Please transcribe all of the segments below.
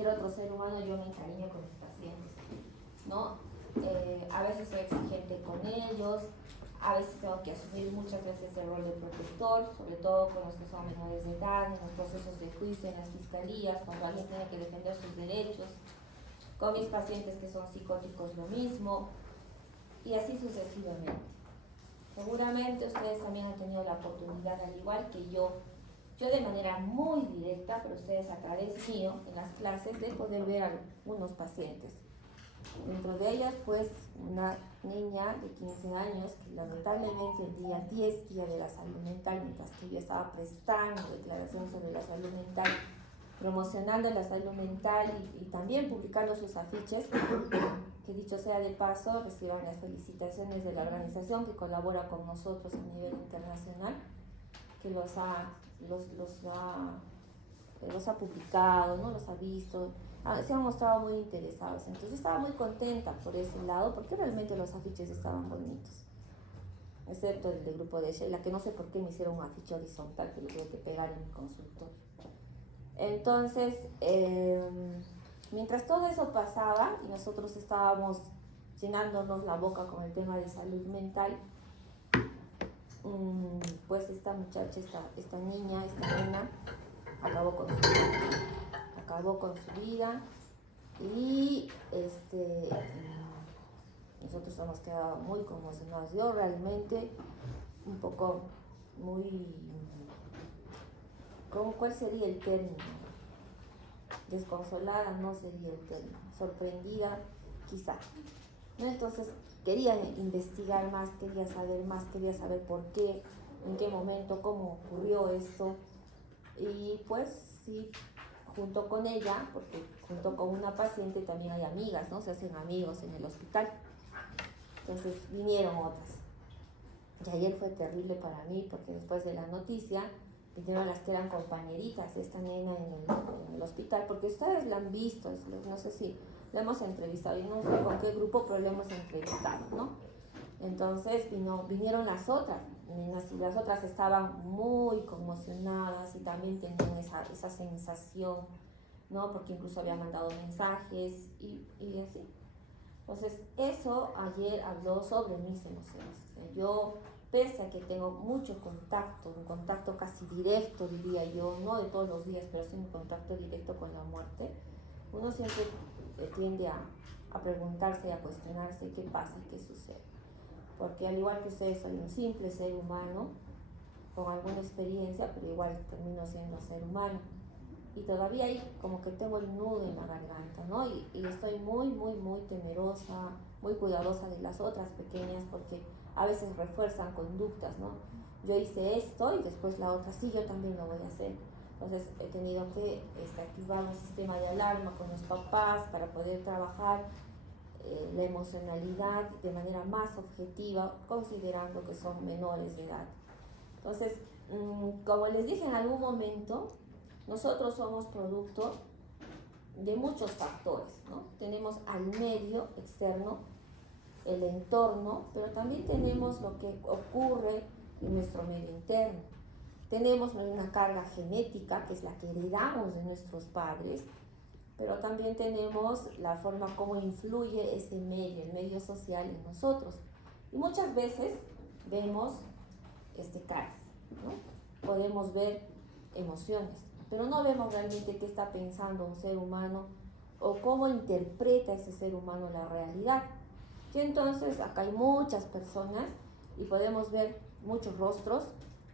cualquier otro ser humano, yo me encariño con mis pacientes, ¿no? A veces soy exigente con ellos, a veces tengo que asumir muchas veces el rol de protector, sobre todo con los que son menores de edad, en los procesos de juicio, en las fiscalías, cuando alguien tiene que defender sus derechos. Con mis pacientes que son psicóticos lo mismo, y así sucesivamente. Seguramente ustedes también han tenido la oportunidad, al igual que yo de manera muy directa, pero ustedes a través mío, en las clases, de poder ver a algunos pacientes. Dentro de ellas, pues, una niña de 15 años que lamentablemente el día 10, Día de la Salud Mental, mientras que yo estaba prestando declaración sobre la salud mental, promocionando la salud mental y también publicando sus afiches, que dicho sea de paso, reciban las felicitaciones de la organización que colabora con nosotros a nivel internacional, que los ha publicado, ¿no? Los ha visto, se han mostrado muy interesados. Entonces estaba muy contenta por ese lado, porque realmente los afiches estaban bonitos, excepto el del grupo de Sheila, que no sé por qué me hicieron un afiche horizontal que lo tuve que pegar en mi consultorio. Entonces, mientras todo eso pasaba y nosotros estábamos llenándonos la boca con el tema de salud mental, pues esta muchacha, esta niña, esta nena, acabó con su vida y nosotros hemos quedado muy conmocionados. Yo realmente un poco ¿cuál sería el término? Desconsolada no sería el término, sorprendida quizá, ¿no? Entonces quería investigar más, quería saber por qué, en qué momento, cómo ocurrió esto, y pues sí, junto con ella, porque junto con una paciente también hay amigas, ¿no? Se hacen amigos en el hospital. Entonces vinieron otras. Y ayer fue terrible para mí, porque después de la noticia vinieron las que eran compañeritas de esta nena en el hospital, porque ustedes la han visto, no sé si la hemos entrevistado, y no sé con qué grupo, pero la hemos entrevistado, ¿no? Entonces vinieron las otras nenas, y las otras estaban muy conmocionadas y también tenían esa sensación, ¿no? Porque incluso habían mandado mensajes y así. Entonces eso ayer habló sobre mis emociones. Yo, pese a que tengo mucho contacto, un contacto casi directo, diría yo, no de todos los días, pero sí un contacto directo con la muerte, uno siempre tiende a preguntarse y a cuestionarse qué pasa y qué sucede. Porque al igual que ustedes, soy un simple ser humano, con alguna experiencia, pero igual termino siendo ser humano. Y todavía ahí como que tengo el nudo en la garganta, ¿no? Y estoy muy temerosa, muy cuidadosa de las otras pequeñas, porque a veces refuerzan conductas, ¿no? Yo hice esto y después la otra, sí, yo también lo voy a hacer. Entonces he tenido que activar un sistema de alarma con los papás para poder trabajar la emocionalidad de manera más objetiva, considerando que son menores de edad. Entonces, como les dije en algún momento, nosotros somos producto de muchos factores, ¿no? Tenemos al medio externo, el entorno, pero también tenemos lo que ocurre en nuestro medio interno. Tenemos una carga genética, que es la que heredamos de nuestros padres, pero también tenemos la forma como influye ese medio, el medio social en nosotros. Y muchas veces vemos caras, ¿no? Podemos ver emociones, pero no vemos realmente qué está pensando un ser humano o cómo interpreta ese ser humano la realidad. Y entonces acá hay muchas personas y podemos ver muchos rostros,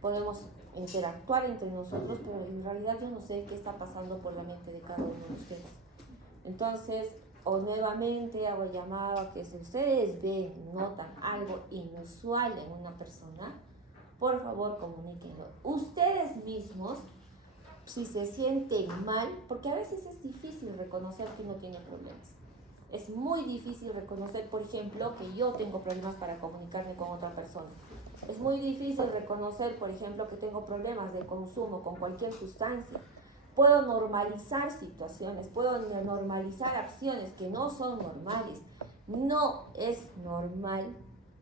podemos interactuar entre nosotros, pero en realidad yo no sé qué está pasando por la mente de cada uno de ustedes. Entonces, o nuevamente hago llamado a que si ustedes ven, notan algo inusual en una persona, por favor comuníquenlo. Ustedes mismos, si se sienten mal, porque a veces es difícil reconocer que uno tiene problemas. Es muy difícil reconocer, por ejemplo, que yo tengo problemas para comunicarme con otra persona. Es muy difícil reconocer, por ejemplo, que tengo problemas de consumo con cualquier sustancia. Puedo normalizar situaciones, puedo normalizar acciones que no son normales. No es normal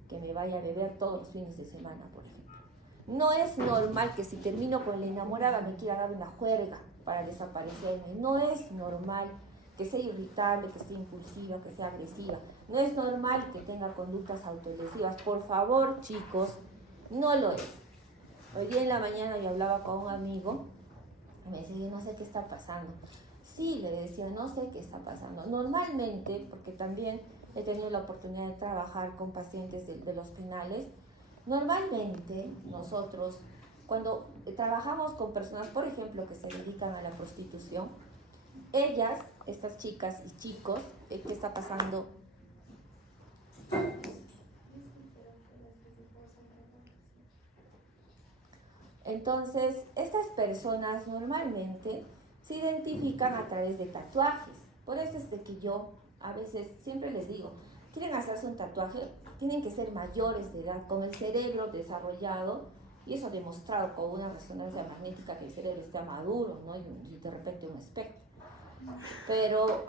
que me vaya a beber todos los fines de semana, por ejemplo. No es normal que si termino con la enamorada me quiera dar una juerga para desaparecerme. No es normal que sea irritable, que sea impulsiva, que sea agresiva. No es normal que tenga conductas autolesivas. Por favor, chicos, no lo es. Hoy día en la mañana yo hablaba con un amigo y me decía, yo no sé qué está pasando. Sí, le decía, no sé qué está pasando. Normalmente, porque también he tenido la oportunidad de trabajar con pacientes de los penales, normalmente nosotros, cuando trabajamos con personas, por ejemplo, que se dedican a la prostitución, ellas, estas chicas y chicos, ¿qué está pasando? Entonces, estas personas normalmente se identifican a través de tatuajes. Por eso es de que yo a veces siempre les digo, quieren hacerse un tatuaje, tienen que ser mayores de edad, con el cerebro desarrollado, y eso demostrado con una resonancia magnética que el cerebro está maduro, ¿no? Y de repente un espectro. Pero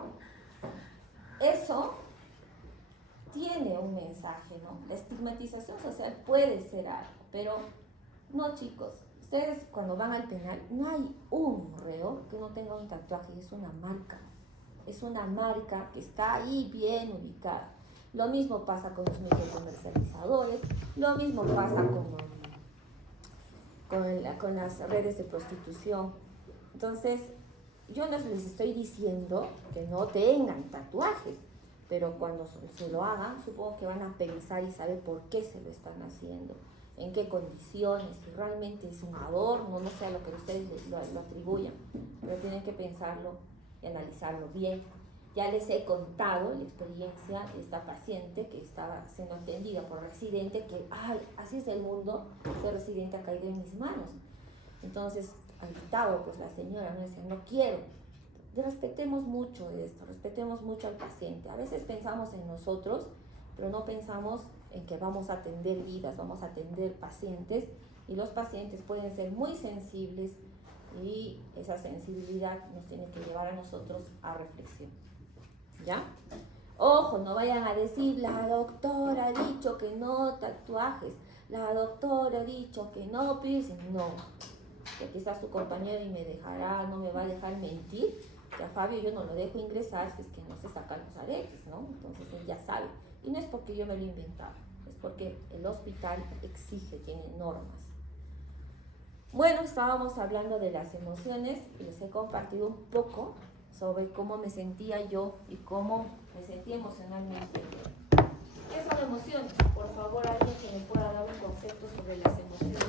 eso tiene un mensaje, ¿no? La estigmatización social puede ser algo, pero no, chicos. Ustedes cuando van al penal, no hay un reo que no tenga un tatuaje, es una marca. Es una marca que está ahí bien ubicada. Lo mismo pasa con los medios comercializadores, lo mismo pasa con las redes de prostitución. Entonces, yo no les estoy diciendo que no tengan tatuajes, pero cuando se lo hagan, supongo que van a pensar y saber por qué se lo están haciendo, en qué condiciones, si realmente es un adorno, no sé a lo que ustedes lo atribuyan, pero tienen que pensarlo y analizarlo bien. Ya les he contado la experiencia de esta paciente que estaba siendo atendida por residente, que así es el mundo, ese residente ha caído en mis manos. Entonces, ha gritado pues la señora, me decía, no quiero. Respetemos mucho esto, respetemos mucho al paciente. A veces pensamos en nosotros, pero no pensamos en que vamos a atender vidas, vamos a atender pacientes, y los pacientes pueden ser muy sensibles y esa sensibilidad nos tiene que llevar a nosotros a reflexión. ¿Ya? Ojo, no vayan a decir, la doctora ha dicho que no tatuajes, la doctora ha dicho que no piercing. No, que aquí está su compañero y me dejará, no me va a dejar mentir, que a Fabio yo no lo dejo ingresar si es que no se sacan los aretes, ¿no? Entonces él ya sabe. Y no es porque yo me lo he inventado, es porque el hospital exige, tiene normas. Bueno, estábamos hablando de las emociones y les he compartido un poco sobre cómo me sentía yo y cómo me sentía emocionalmente. ¿Qué son emociones? Por favor, alguien que me pueda dar un concepto sobre las emociones.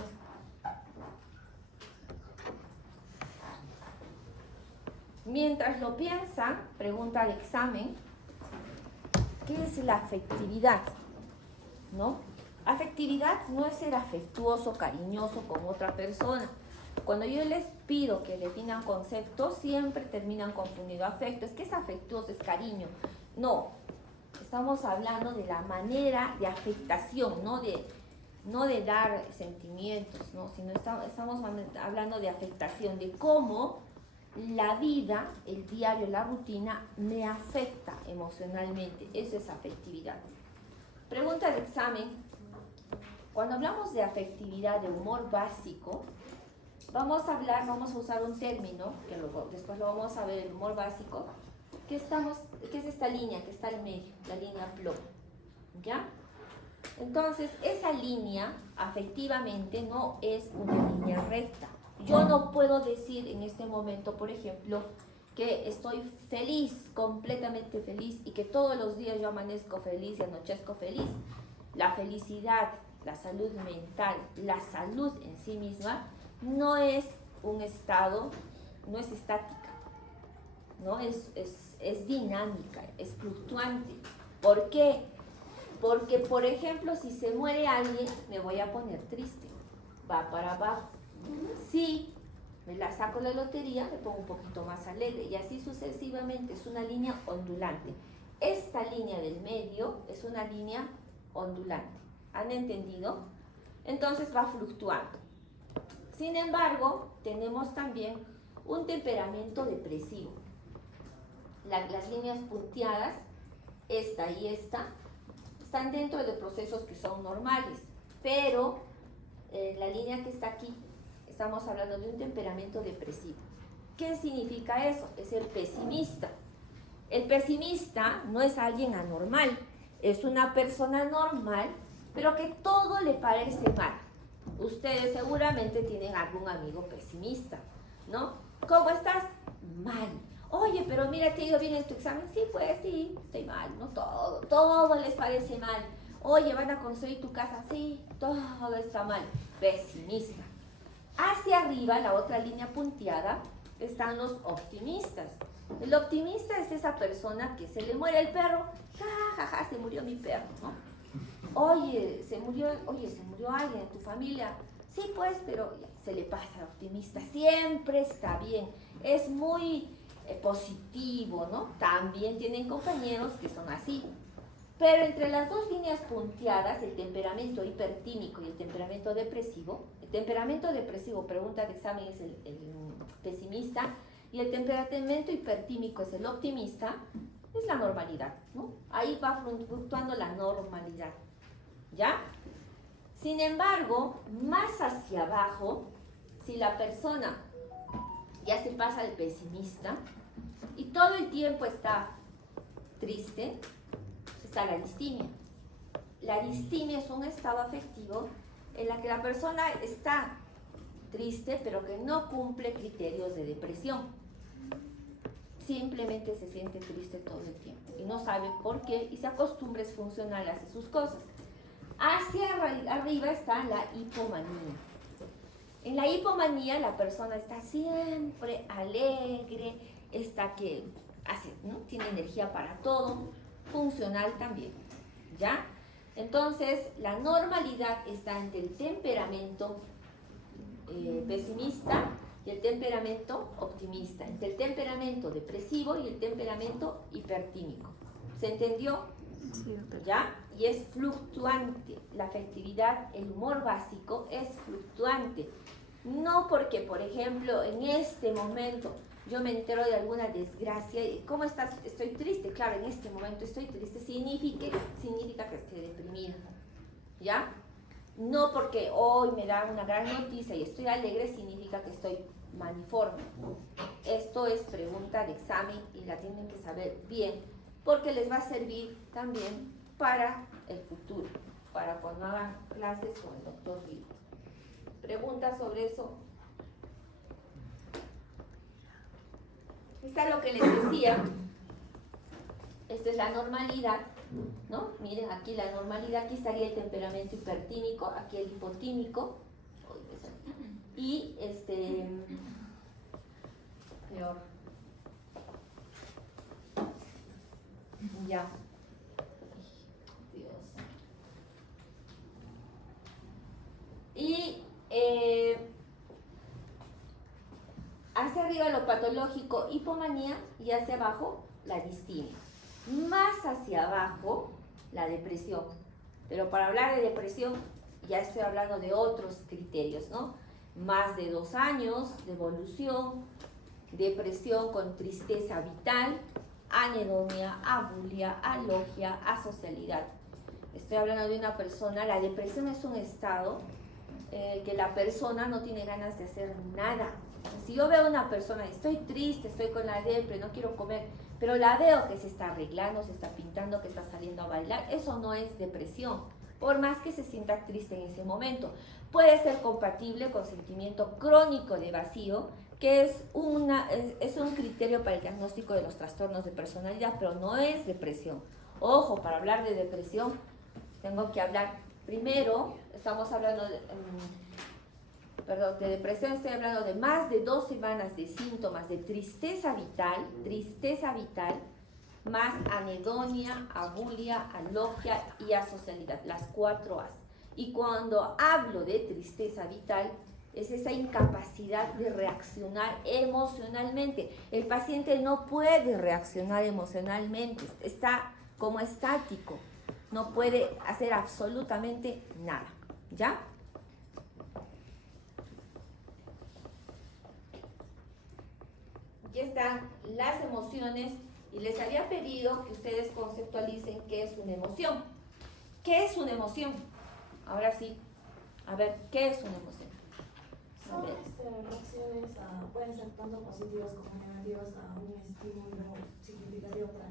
Mientras lo piensan, pregunta el examen, ¿qué es la afectividad? ¿No? Afectividad no es ser afectuoso, cariñoso con otra persona. Cuando yo les pido que definan conceptos, siempre terminan confundiendo afecto. Es que es afectuoso, es cariño. No, estamos hablando de la manera de afectación, no de dar sentimientos, ¿no? Sino estamos hablando de afectación, de cómo la vida, el diario, la rutina me afecta emocionalmente. Eso es afectividad. Pregunta de examen. Cuando hablamos de afectividad, de humor básico, vamos a usar un término, que después lo vamos a ver, el humor básico, que es esta línea que está al medio, la línea plomo, ¿ya? Entonces, esa línea, afectivamente, no es una línea recta. Yo no puedo decir en este momento, por ejemplo, que estoy feliz, completamente feliz, y que todos los días yo amanezco feliz y anochezco feliz. La felicidad, la salud mental, la salud en sí misma, no es un estado, no es estática, ¿no? Es dinámica, es fluctuante. ¿Por qué? Porque, por ejemplo, si se muere alguien, me voy a poner triste, va para abajo. Si me la saco la lotería, me pongo un poquito más alegre, y así sucesivamente. Es una línea ondulante. Esta línea del medio es una línea ondulante. ¿Han entendido? Entonces va fluctuando. Sin embargo, tenemos también un temperamento depresivo. Las líneas punteadas, esta y esta, están dentro de procesos que son normales, pero la línea que está aquí, estamos hablando de un temperamento depresivo. ¿Qué significa eso? Es ser pesimista. El pesimista no es alguien anormal, es una persona normal, pero que todo le parece mal. Ustedes seguramente tienen algún amigo pesimista, ¿no? ¿Cómo estás? Mal. Oye, pero mira, ¿te ha ido bien en tu examen? Sí, pues sí, estoy mal, ¿no? Todo les parece mal. Oye, ¿van a construir tu casa? Sí, todo está mal. Pesimista. Hacia arriba, la otra línea punteada, están los optimistas. El optimista es esa persona que se le muere el perro, se murió mi perro, ¿no? Oye, se murió alguien en tu familia. Sí, pues, pero se le pasa al optimista, siempre está bien, es muy positivo, ¿no? También tienen compañeros que son así. Pero entre las dos líneas punteadas, el temperamento hipertímico y el temperamento depresivo, pregunta de examen, es el pesimista, y el temperamento hipertímico es el optimista, es la normalidad, ¿no? Ahí va fluctuando la normalidad, ¿ya? Sin embargo, más hacia abajo, si la persona ya se pasa al pesimista y todo el tiempo está triste, está la distimia. La distimia es un estado afectivo en la que la persona está triste, pero que no cumple criterios de depresión. Simplemente se siente triste todo el tiempo y no sabe por qué, y se acostumbra, es funcional, hace sus cosas. Hacia arriba está la hipomanía. En la hipomanía la persona está siempre alegre, está que hace, ¿no? Tiene energía para todo, funcional también, ¿ya? Entonces, la normalidad está entre el temperamento pesimista y el temperamento optimista, entre el temperamento depresivo y el temperamento hipertímico. ¿Se entendió? Sí, doctora. ¿Ya? Y es fluctuante. La afectividad, el humor básico es fluctuante. No porque, por ejemplo, en este momento yo me entero de alguna desgracia y ¿cómo estás? Estoy triste. Claro, en este momento estoy triste, significa que estoy deprimida. ¿Ya? No porque hoy me da una gran noticia y estoy alegre, significa que estoy maniforme. Esto es pregunta de examen y la tienen que saber bien, porque les va a servir también para el futuro, para cuando hagan clases con el doctor Rico. ¿Preguntas sobre eso? Está lo que les decía. Esta es la normalidad, ¿no? Miren, aquí la normalidad, aquí estaría el temperamento hipertímico, aquí el hipotímico, y peor. Ya. Dios. Y hacia arriba lo patológico, hipomanía, y hacia abajo la distimia. Más hacia abajo la depresión. Pero para hablar de depresión ya estoy hablando de otros criterios, ¿no? Más de 2 años de evolución, depresión con tristeza vital, anedonia, abulia, alogia, asocialidad. Estoy hablando de una persona, la depresión es un estado que la persona no tiene ganas de hacer nada. Si yo veo a una persona, estoy triste, estoy con la depre, no quiero comer, pero la veo que se está arreglando, se está pintando, que está saliendo a bailar, eso no es depresión, por más que se sienta triste en ese momento. Puede ser compatible con sentimiento crónico de vacío, que es un criterio para el diagnóstico de los trastornos de personalidad, pero no es depresión. Ojo, para hablar de depresión, tengo que hablar primero, estamos hablando de depresión, estoy hablando de más de 2 semanas de síntomas de tristeza vital, más anedonia, abulia, alogia y asocialidad, las 4 A's. Y cuando hablo de tristeza vital, es esa incapacidad de reaccionar emocionalmente. El paciente no puede reaccionar emocionalmente, está como estático, no puede hacer absolutamente nada, ¿ya? Aquí están las emociones y les había pedido que ustedes conceptualicen qué es una emoción. ¿Qué es una emoción? Ahora sí, a ver, ¿qué es una emoción? Son reacciones, pueden ser tanto positivas como negativas a un estímulo significativo para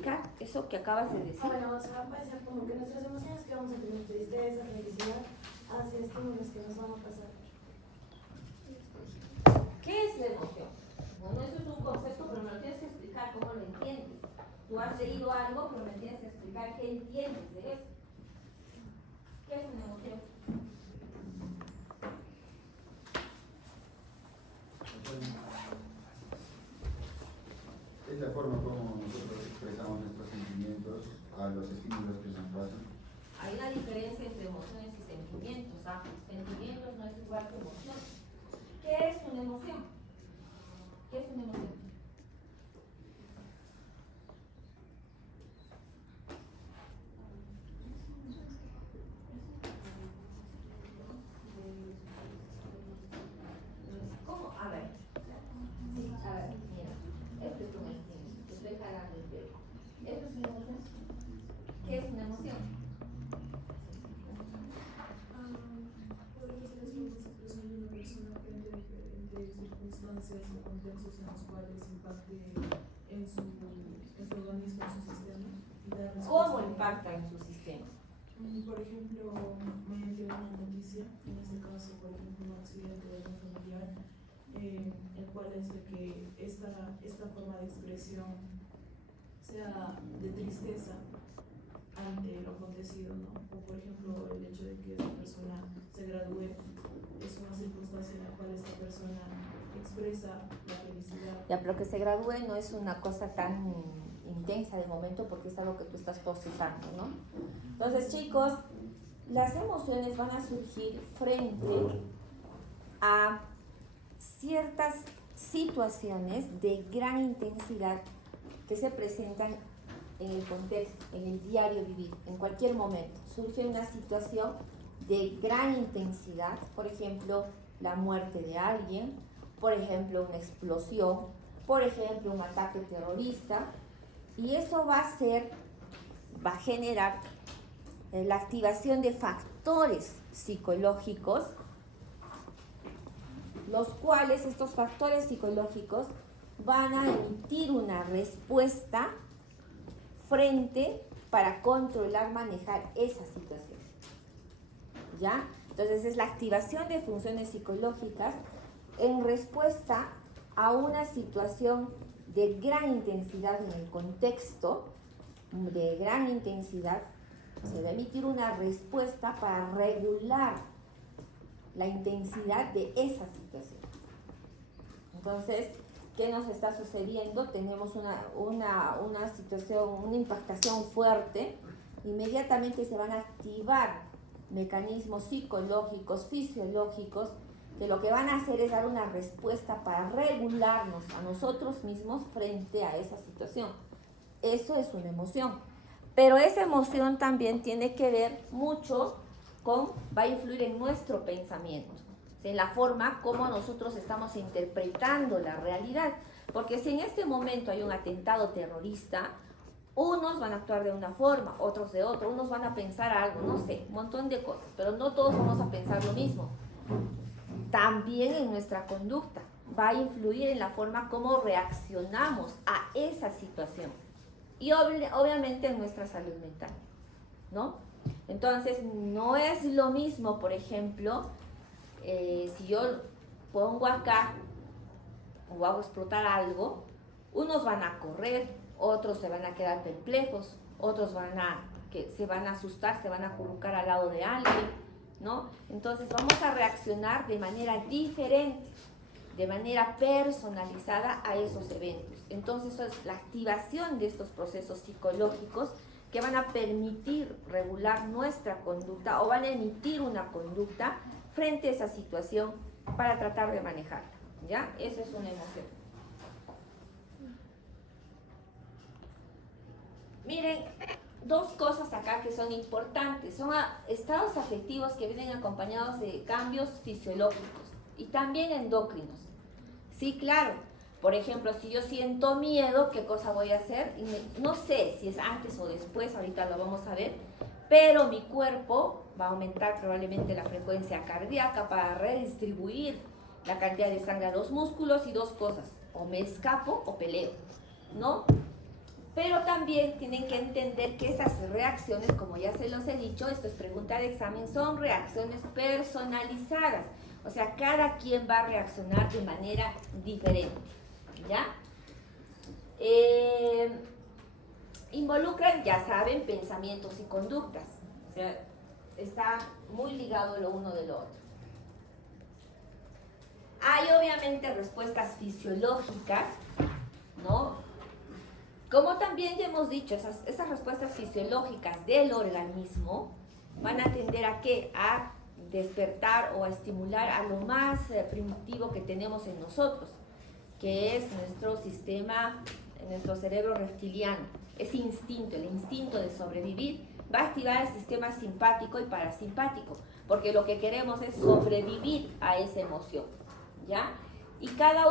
explicar eso que acabas de decir? Bueno, o sea, puede ser como que nuestras emociones que vamos a tener tristeza, felicidad, hacia estímulos que nos van a pasar. ¿Qué es la emoción? Bueno, eso es un concepto, pero me lo tienes que explicar cómo lo entiendes. Tú has leído algo, pero me tienes que explicar qué entiendes de eso. ¿Qué es una emoción? Es la forma como nosotros expresamos nuestros sentimientos a los estímulos que nos pasan. Hay una diferencia entre emociones y sentimientos. ¿Ah? Sentimientos no es igual que emociones. ¿Qué es una emoción? ¿Qué es una emoción? ¿Cómo? A ver. Sí, a ver, mira. Este es un estímulo. Te estoy jalando el pelo. ¿Esto es una emoción? ¿Qué es una emoción? Podría ser que se expresa en una persona frente a diferentes circunstancias o contextos en los cuales impacte en su organismo, en su sistema. Y dar respuesta. ¿Cómo impacta en su sistema? Por ejemplo, mediante una noticia, en este caso, por ejemplo, un accidente de algún familiar, el cual es de que esta forma de expresión sea de tristeza ante lo acontecido, ¿no? O por ejemplo, el hecho de que esta persona se gradúe es una circunstancia en la cual esta persona expresa la felicidad. Ya, pero que se gradúe no es una cosa tan intensa de momento porque es algo que tú estás procesando, ¿no? Entonces, chicos, las emociones van a surgir frente a ciertas situaciones de gran intensidad que se presentan en el contexto, en el diario vivir, en cualquier momento. Surge una situación de gran intensidad, por ejemplo, la muerte de alguien, por ejemplo, una explosión, por ejemplo, un ataque terrorista, y eso va a generar la activación de factores psicológicos, los cuales estos factores psicológicos van a emitir una respuesta para controlar, manejar esa situación. ¿Ya? Entonces es la activación de funciones psicológicas en respuesta a una situación de gran intensidad en el contexto, de gran intensidad, se va a emitir una respuesta para regular la intensidad de esa situación. Entonces, ¿qué nos está sucediendo? Tenemos una situación, una impactación fuerte, inmediatamente se van a activar mecanismos psicológicos, fisiológicos, que lo que van a hacer es dar una respuesta para regularnos a nosotros mismos frente a esa situación. Eso es una emoción. Pero esa emoción también tiene que ver mucho va a influir en nuestro pensamiento, en la forma como nosotros estamos interpretando la realidad. Porque si en este momento hay un atentado terrorista, unos van a actuar de una forma, otros de otra, unos van a pensar algo, no sé, un montón de cosas, pero no todos vamos a pensar lo mismo. También en nuestra conducta va a influir en la forma como reaccionamos a esa situación y obviamente en nuestra salud mental, ¿no? Entonces no es lo mismo, por ejemplo, si yo pongo acá o hago explotar algo, unos van a correr, otros se van a quedar perplejos, otros se van a asustar, se van a acurrucar al lado de alguien, ¿no? Entonces vamos a reaccionar de manera diferente, de manera personalizada a esos eventos. Entonces eso es la activación de estos procesos psicológicos que van a permitir regular nuestra conducta o van a emitir una conducta frente a esa situación para tratar de manejarla, ¿ya? Eso es una emoción. Miren, dos cosas acá que son importantes. Son estados afectivos que vienen acompañados de cambios fisiológicos y también endocrinos. Sí, claro. Por ejemplo, si yo siento miedo, ¿qué cosa voy a hacer? No sé si es antes o después, ahorita lo vamos a ver, pero mi cuerpo va a aumentar probablemente la frecuencia cardíaca para redistribuir la cantidad de sangre a los músculos y dos cosas, o me escapo o peleo, ¿no? Pero también tienen que entender que esas reacciones, como ya se los he dicho, esto es pregunta de examen, son reacciones personalizadas. O sea, cada quien va a reaccionar de manera diferente, ¿ya? Involucran, ya saben, pensamientos y conductas. O sea, está muy ligado lo uno de lo otro. Hay obviamente respuestas fisiológicas, ¿no? Como también ya hemos dicho, esas respuestas fisiológicas del organismo van a tender a ¿qué? A despertar o a estimular a lo más primitivo que tenemos en nosotros, que es nuestro sistema, nuestro cerebro reptiliano. Ese instinto, el instinto de sobrevivir, va a activar el sistema simpático y parasimpático, porque lo que queremos es sobrevivir a esa emoción, ¿ya? Y cada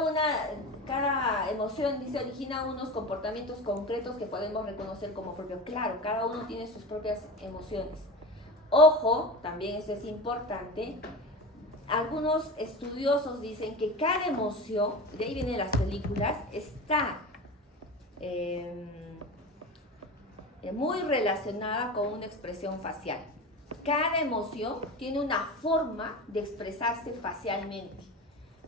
emoción, dice, origina unos comportamientos concretos que podemos reconocer como propio. Claro, cada uno tiene sus propias emociones. Ojo, también eso es importante, algunos estudiosos dicen que cada emoción, de ahí vienen las películas, está muy relacionada con una expresión facial. Cada emoción tiene una forma de expresarse facialmente.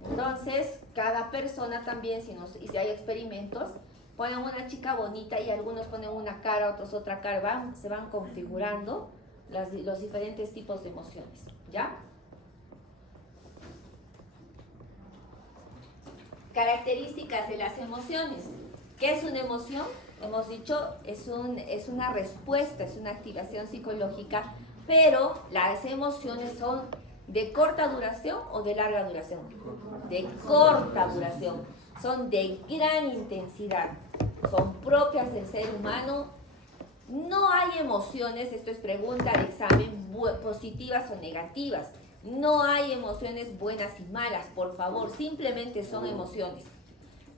Entonces, cada persona también, y si hay experimentos, ponen una chica bonita y algunos ponen una cara, otros otra cara, se van configurando los diferentes tipos de emociones, ¿ya? Características de las emociones. ¿Qué es una emoción? Hemos dicho, es una respuesta, es una activación psicológica, pero las emociones son de corta duración o de larga duración. De corta duración. Son de gran intensidad. Son propias del ser humano. No hay emociones, esto es pregunta de examen, positivas o negativas. No hay emociones buenas y malas, por favor, simplemente son emociones.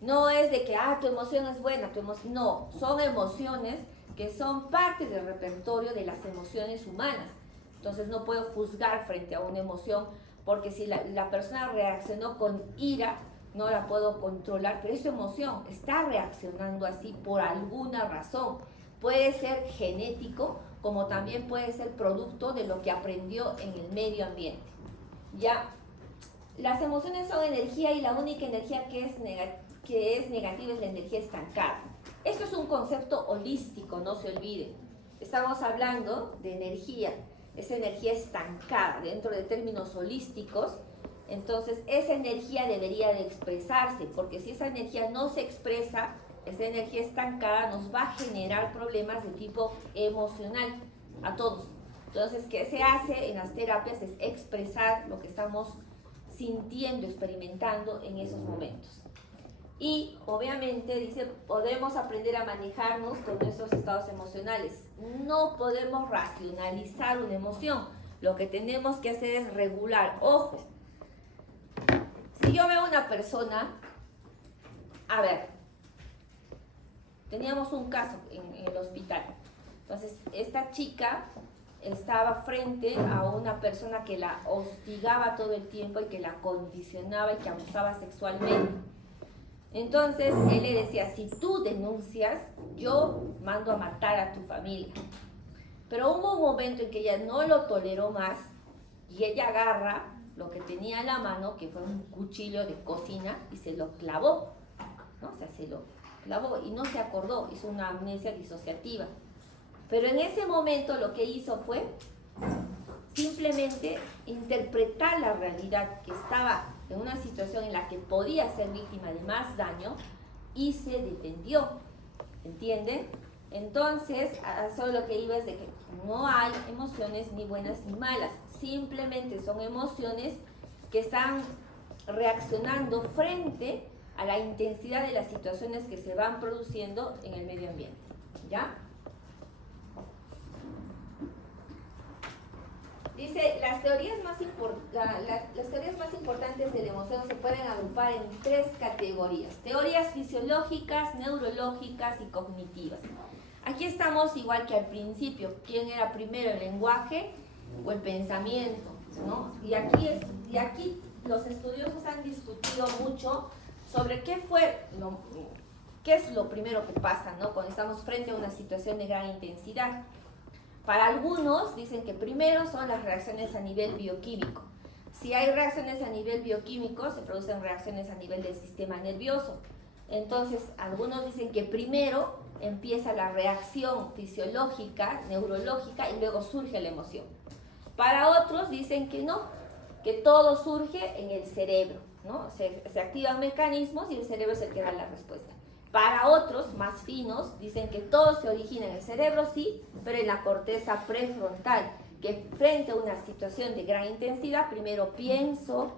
No es de que, tu emoción es buena, no, son emociones que son parte del repertorio de las emociones humanas. Entonces no puedo juzgar frente a una emoción, porque si la persona reaccionó con ira, no la puedo controlar, pero esa emoción está reaccionando así por alguna razón. Puede ser genético, como también puede ser producto de lo que aprendió en el medio ambiente. Ya, las emociones son energía y la única energía que es negativa es la energía estancada. Esto es un concepto holístico, no se olviden. Estamos hablando de energía, esa energía estancada dentro de términos holísticos. Entonces, esa energía debería de expresarse, porque si esa energía no se expresa, esa energía estancada nos va a generar problemas de tipo emocional a todos. Entonces, ¿qué se hace en las terapias? Es expresar lo que estamos sintiendo, experimentando en esos momentos. Y obviamente dice, podemos aprender a manejarnos con nuestros estados emocionales. No podemos racionalizar una emoción. Lo que tenemos que hacer es regular. Ojo, si yo veo a una persona, a ver, teníamos un caso en el hospital. Entonces, esta chica estaba frente a una persona que la hostigaba todo el tiempo y que la condicionaba y que abusaba sexualmente. Entonces, él le decía, si tú denuncias, yo mando a matar a tu familia. Pero hubo un momento en que ella no lo toleró más y ella agarra lo que tenía en la mano, que fue un cuchillo de cocina, y se lo clavó, ¿no? O sea, se lo clavó y no se acordó, hizo una amnesia disociativa. Pero en ese momento lo que hizo fue simplemente interpretar la realidad, que estaba en una situación en la que podía ser víctima de más daño, y se defendió, ¿entienden? Entonces, solo lo que iba es de que no hay emociones ni buenas ni malas, simplemente son emociones que están reaccionando frente a la intensidad de las situaciones que se van produciendo en el medio ambiente, ¿ya? Dice, las teorías más importantes de la emoción se pueden agrupar en 3 categorías: teorías fisiológicas, neurológicas y cognitivas. Aquí estamos igual que al principio. ¿Quién era primero, el lenguaje o el pensamiento? ¿No? Y aquí los estudiosos han discutido mucho sobre qué fue ¿qué es lo primero que pasa, ¿no? Cuando estamos frente a una situación de gran intensidad? Para algunos dicen que primero son las reacciones a nivel bioquímico. Si hay reacciones a nivel bioquímico, se producen reacciones a nivel del sistema nervioso. Entonces, algunos dicen que primero empieza la reacción fisiológica, neurológica, y luego surge la emoción. Para otros dicen que no, que todo surge en el cerebro, ¿no? Se activan mecanismos y el cerebro es el que da la respuesta. Para otros, más finos, dicen que todo se origina en el cerebro, sí, pero en la corteza prefrontal, que frente a una situación de gran intensidad, primero pienso,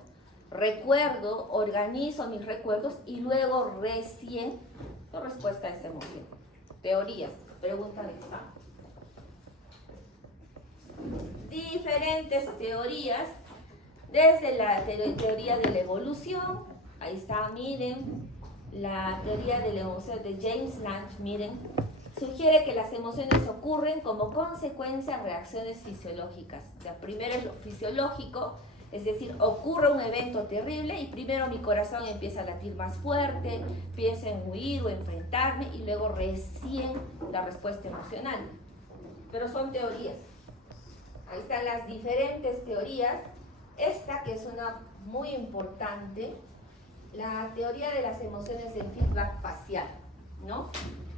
recuerdo, organizo mis recuerdos y luego recién doy respuesta a esa emoción. Teorías, pregunta de examen. Diferentes teorías, desde la teoría de la evolución, ahí está, miren, la teoría de la emoción de James Lange, miren, sugiere que las emociones ocurren como consecuencia de reacciones fisiológicas. O sea, primero es lo fisiológico, es decir, ocurre un evento terrible y primero mi corazón empieza a latir más fuerte, pienso en huir o enfrentarme y luego recién la respuesta emocional. Pero son teorías. Ahí están las diferentes teorías. Esta que es una muy importante, la teoría de las emociones en feedback facial, ¿no?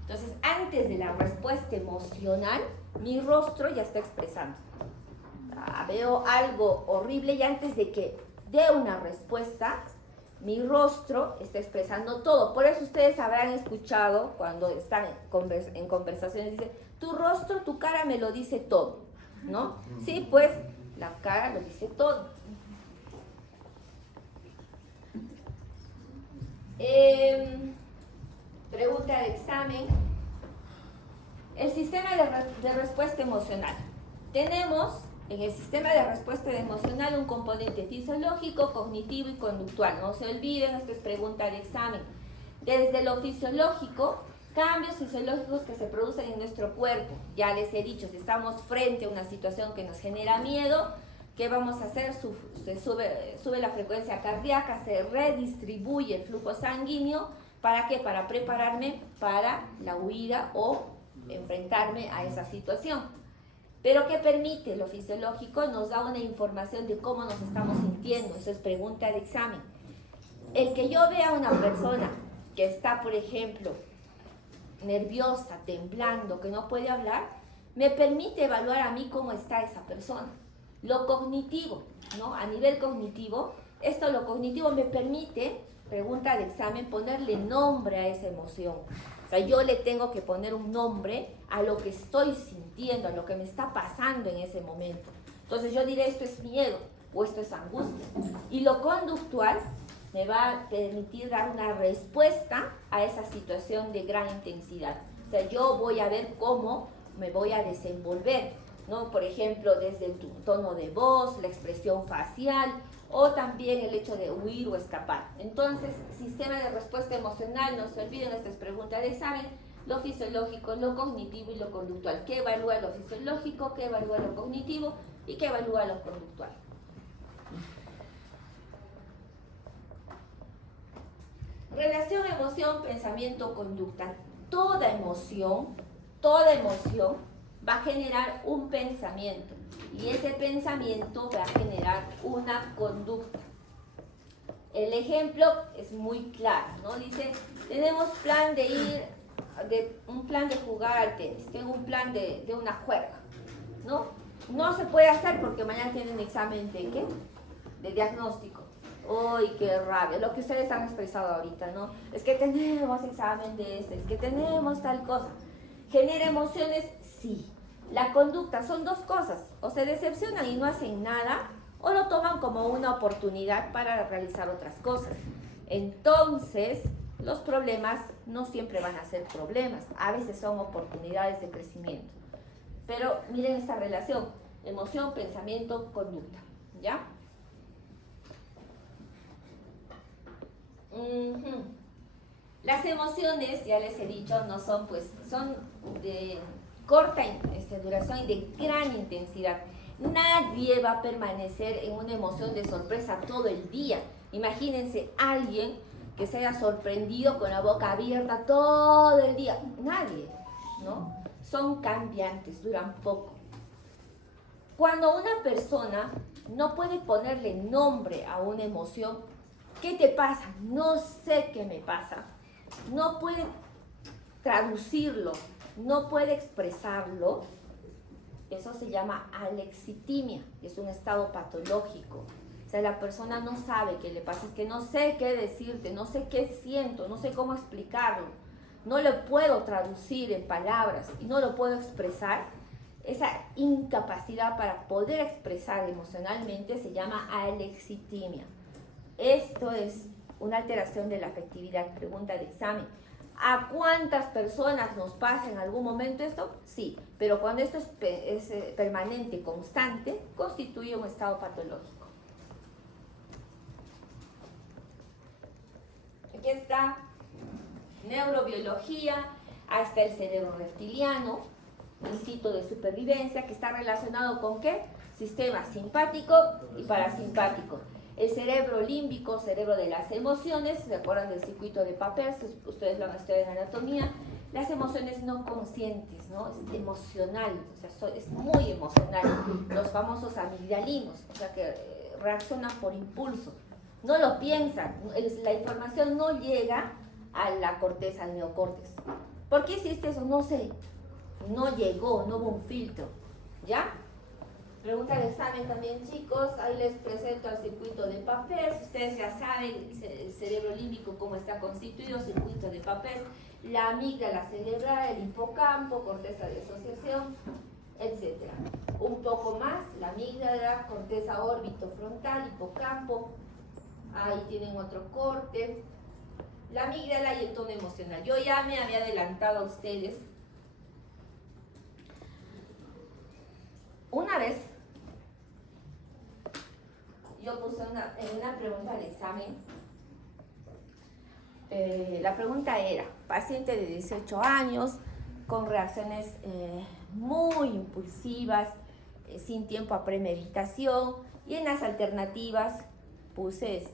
Entonces, antes de la respuesta emocional, mi rostro ya está expresando. Veo algo horrible y antes de que dé una respuesta, mi rostro está expresando todo. Por eso ustedes habrán escuchado cuando están en conversaciones, dicen, tu rostro, tu cara me lo dice todo, ¿no? Sí, pues la cara lo dice todo. Pregunta de examen. El sistema de respuesta emocional. Tenemos en el sistema de respuesta emocional un componente fisiológico, cognitivo y conductual. No se olviden, esto es pregunta de examen. Desde lo fisiológico, cambios fisiológicos que se producen en nuestro cuerpo. Ya les he dicho, si estamos frente a una situación que nos genera miedo, ¿qué vamos a hacer? Sube la frecuencia cardíaca, se redistribuye el flujo sanguíneo. ¿Para qué? Para prepararme para la huida o enfrentarme a esa situación. Pero ¿qué permite? Lo fisiológico nos da una información de cómo nos estamos sintiendo. Eso es pregunta de examen. El que yo vea a una persona que está, por ejemplo, nerviosa, temblando, que no puede hablar, me permite evaluar a mí cómo está esa persona. Lo cognitivo, ¿no? A nivel cognitivo, lo cognitivo me permite, pregunta de examen, ponerle nombre a esa emoción. O sea, yo le tengo que poner un nombre a lo que estoy sintiendo, a lo que me está pasando en ese momento. Entonces yo diré, esto es miedo o esto es angustia. Y lo conductual me va a permitir dar una respuesta a esa situación de gran intensidad. O sea, yo voy a ver cómo me voy a desenvolver, ¿no? Por ejemplo, desde el tono de voz, la expresión facial, o también el hecho de huir o escapar. Entonces, sistema de respuesta emocional, no se olviden, esta es pregunta de examen, lo fisiológico, lo cognitivo y lo conductual. ¿Qué evalúa lo fisiológico? ¿Qué evalúa lo cognitivo? ¿Y qué evalúa lo conductual? Relación, emoción, pensamiento, conducta. Toda emoción va a generar un pensamiento. Y ese pensamiento va a generar una conducta. El ejemplo es muy claro, ¿no? Dice, tenemos plan un plan de jugar al tenis, tengo un plan de una juerga, ¿no? No se puede hacer porque mañana tienen examen de ¿qué? De diagnóstico. ¡Uy, qué rabia! Lo que ustedes han expresado ahorita, ¿no? Es que tenemos examen de es que tenemos tal cosa. ¿Genera emociones? Sí. La conducta son dos cosas, o se decepcionan y no hacen nada, o lo toman como una oportunidad para realizar otras cosas. Entonces, los problemas no siempre van a ser problemas, a veces son oportunidades de crecimiento. Pero miren esta relación, emoción, pensamiento, conducta, ¿ya? Las emociones, ya les he dicho, no son, pues, son de corta duración y de gran intensidad. Nadie va a permanecer en una emoción de sorpresa todo el día. Imagínense alguien que se haya sorprendido con la boca abierta todo el día. Nadie, ¿no? Son cambiantes, duran poco. Cuando una persona no puede ponerle nombre a una emoción, ¿qué te pasa? No sé qué me pasa. No puede traducirlo, no puede expresarlo. Eso se llama alexitimia, es un estado patológico. O sea, la persona no sabe qué le pasa, es que no sé qué decirte, no sé qué siento, no sé cómo explicarlo. No lo puedo traducir en palabras y no lo puedo expresar. Esa incapacidad para poder expresar emocionalmente se llama alexitimia. Esto es una alteración de la afectividad. Pregunta de examen. ¿A cuántas personas nos pasa en algún momento esto? Sí, pero cuando esto es permanente, constante, constituye un estado patológico. Aquí está neurobiología, hasta el cerebro reptiliano, instinto de supervivencia, que está relacionado con ¿qué? Sistema simpático y parasimpático. El cerebro límbico, cerebro de las emociones, ¿se acuerdan del circuito de Papez? Ustedes lo han estudiado en anatomía. Las emociones no conscientes, ¿no? Es emocional, o sea, es muy emocional. Los famosos amigdalinos, o sea, que reaccionan por impulso. No lo piensan, la información no llega a la corteza, al neocórtex. ¿Por qué hiciste eso? No sé. No llegó, no hubo un filtro. ¿Ya? Pregunta de examen también, chicos. Ahí les presento el circuito de Papez. Ustedes ya saben el cerebro límbico cómo está constituido, circuito de Papez, la amígdala cerebral, el hipocampo, corteza de asociación, etc. Un poco más, la amígdala, corteza órbito-frontal, hipocampo. Ahí tienen otro corte. La amígdala y el tono emocional. Yo ya me había adelantado a ustedes. Una vez, yo puse en una pregunta de examen, la pregunta era, paciente de 18 años, con reacciones muy impulsivas, sin tiempo a premeditación, y en las alternativas puse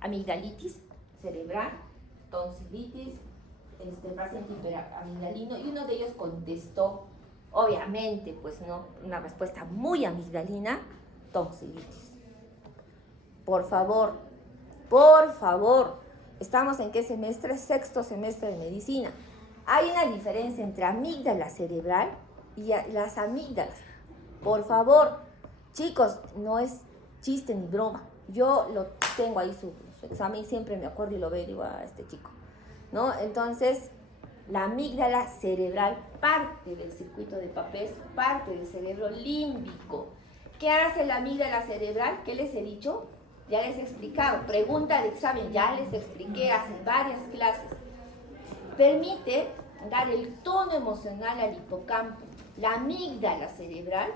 amigdalitis cerebral, tonsilitis, paciente hiperamigdalino, y uno de ellos contestó, obviamente, pues no, una respuesta muy amigdalina, tonsilitis. Por favor, ¿estamos en qué semestre? Sexto semestre de medicina. Hay una diferencia entre amígdala cerebral y las amígdalas. Por favor, chicos, no es chiste ni broma. Yo lo tengo ahí su examen, siempre me acuerdo y lo veo y digo, este chico, ¿no? Entonces, la amígdala cerebral, parte del circuito de Papez, parte del cerebro límbico. ¿Qué hace la amígdala cerebral? ¿Qué les he dicho? Ya les he explicado. Pregunta de examen, ya les expliqué hace varias clases. Permite dar el tono emocional al hipocampo. La amígdala cerebral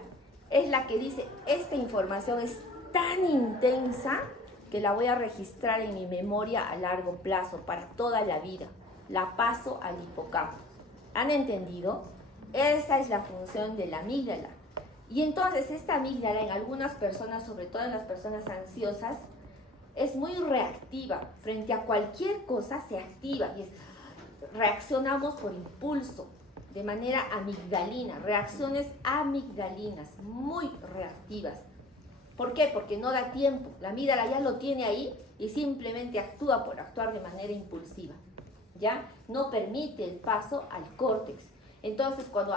es la que dice, esta información es tan intensa que la voy a registrar en mi memoria a largo plazo, para toda la vida. La paso al hipocampo. ¿Han entendido? Esa es la función de la amígdala. Y entonces esta amígdala en algunas personas, sobre todo en las personas ansiosas, es muy reactiva. Frente a cualquier cosa se activa y reaccionamos por impulso, de manera amigdalina, reacciones amigdalinas, muy reactivas. ¿Por qué? Porque no da tiempo. La amígdala ya lo tiene ahí y simplemente actúa por actuar de manera impulsiva. ¿Ya? No permite el paso al córtex. Entonces, cuando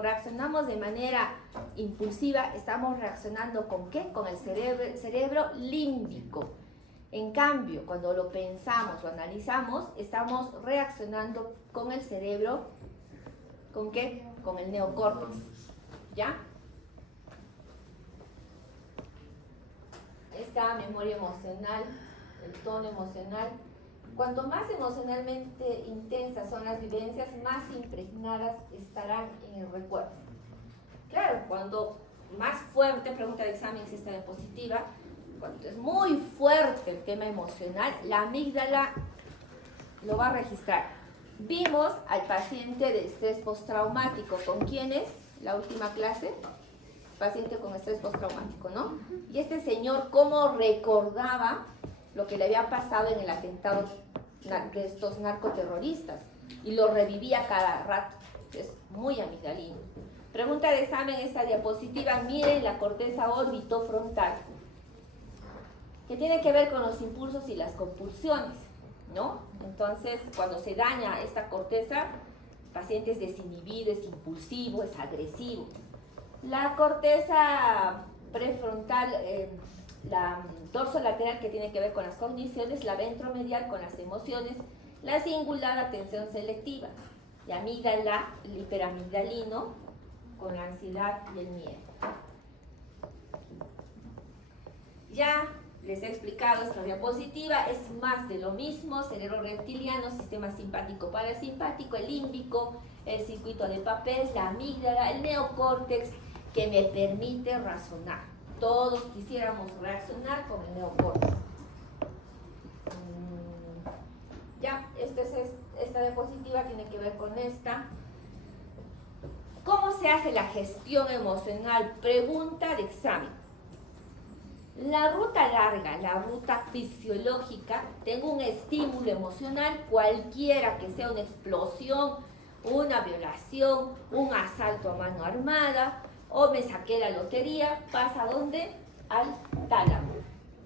reaccionamos de manera impulsiva, estamos reaccionando ¿con qué? Con el cerebro límbico. En cambio, cuando lo pensamos, lo analizamos, estamos reaccionando con el cerebro, ¿con qué? Con el neocórtex. ¿Ya? Esta memoria emocional, el tono emocional. Cuanto más emocionalmente intensas son las vivencias, más impregnadas estarán en el recuerdo. Claro, cuando más fuerte, pregunta de examen si está positiva, cuando es muy fuerte el tema emocional, la amígdala lo va a registrar. Vimos al paciente de estrés postraumático. ¿Con quién es? La última clase. Paciente con estrés postraumático, ¿no? Y este señor, ¿cómo recordaba lo que le había pasado en el atentado de estos narcoterroristas y lo revivía cada rato. Es muy amigdalino. Pregunta de examen, esta diapositiva, miren la corteza orbitofrontal, que tiene que ver con los impulsos y las compulsiones, ¿no? Entonces, cuando se daña esta corteza, el paciente es desinhibido, es impulsivo, es agresivo. La corteza prefrontal, la dorsolateral, que tiene que ver con las cogniciones, la ventromedial con las emociones, la singular atención selectiva, la amígdala, el hiperamigdalino con la ansiedad y el miedo. Ya les he explicado esta diapositiva, es más de lo mismo: cerebro reptiliano, sistema simpático parasimpático, el límbico, el circuito de papel, la amígdala, el neocórtex, que me permite razonar. Todos quisiéramos reaccionar con el neocórtex. Ya, esta diapositiva tiene que ver con esta. ¿Cómo se hace la gestión emocional? Pregunta de examen. La ruta larga, la ruta fisiológica, tengo un estímulo emocional, cualquiera que sea, una explosión, una violación, un asalto a mano armada, o me saqué la lotería, ¿pasa a dónde? Al tálamo.